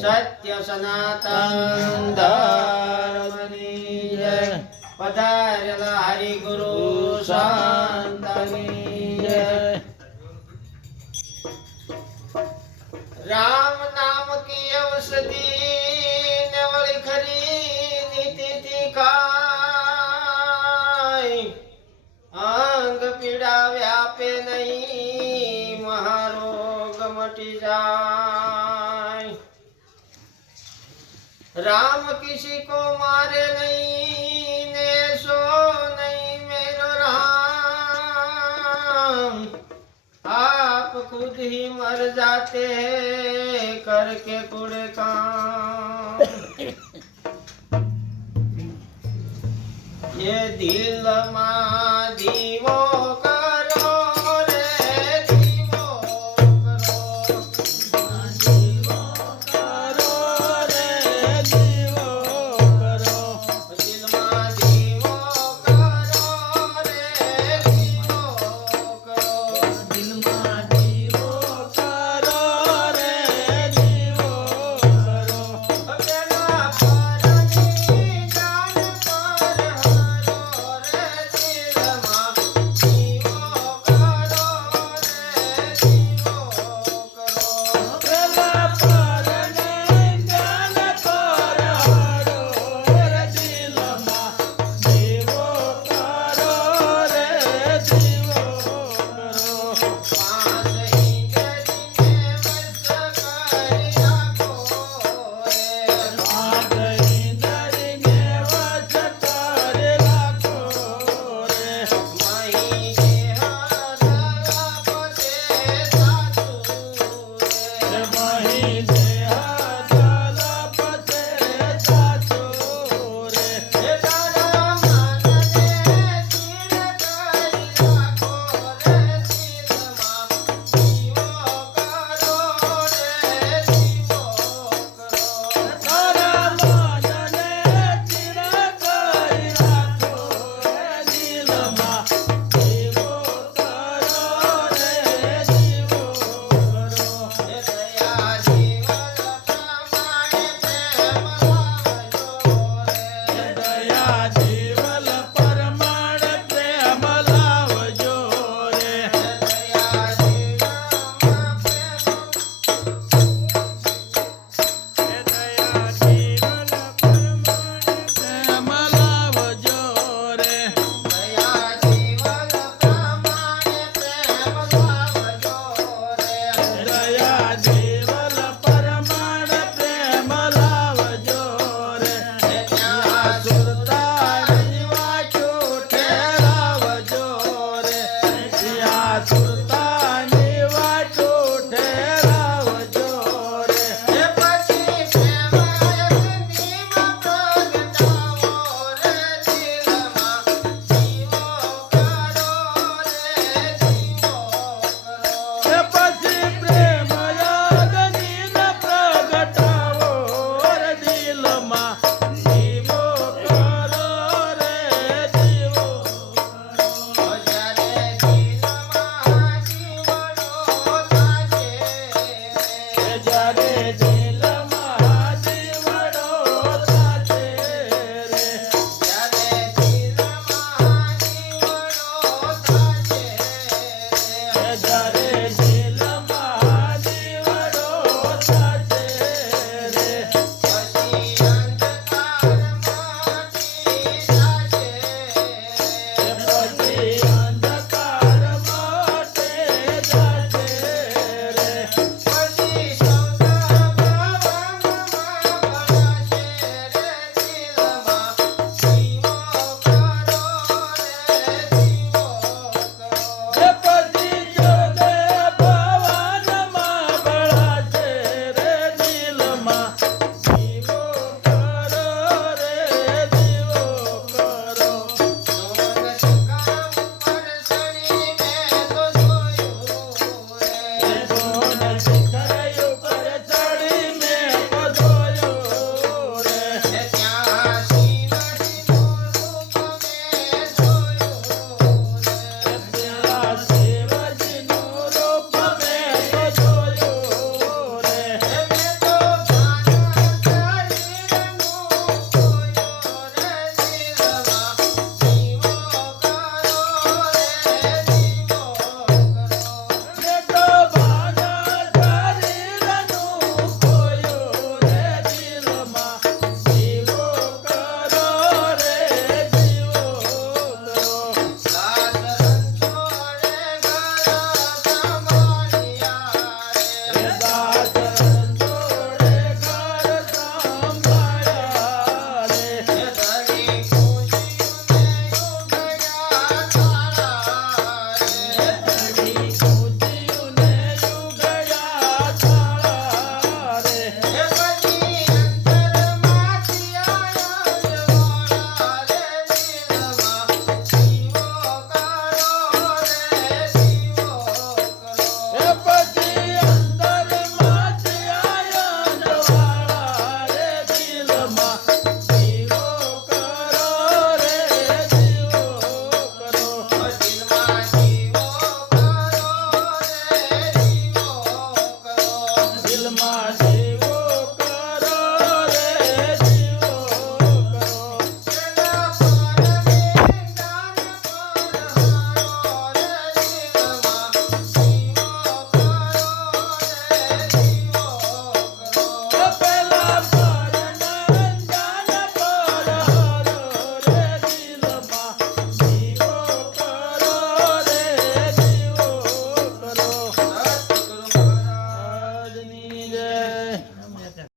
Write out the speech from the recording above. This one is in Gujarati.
સત્ય સનાતન ધર્મની જય પધારેલા હરિ ગુરુ શાંતની જય રામ નામ કી ઔષધિ ને વળી ખરી નીતિથી ખાય અંગ પીડા વ્યાપે નહીં, મહારોગ મટી જાય राम किसी को मारे नहीं ने सो नहीं मेरो राम। आप खुद ही मर जाते हैं करके कुड़े काम। ये दिल मा दीवा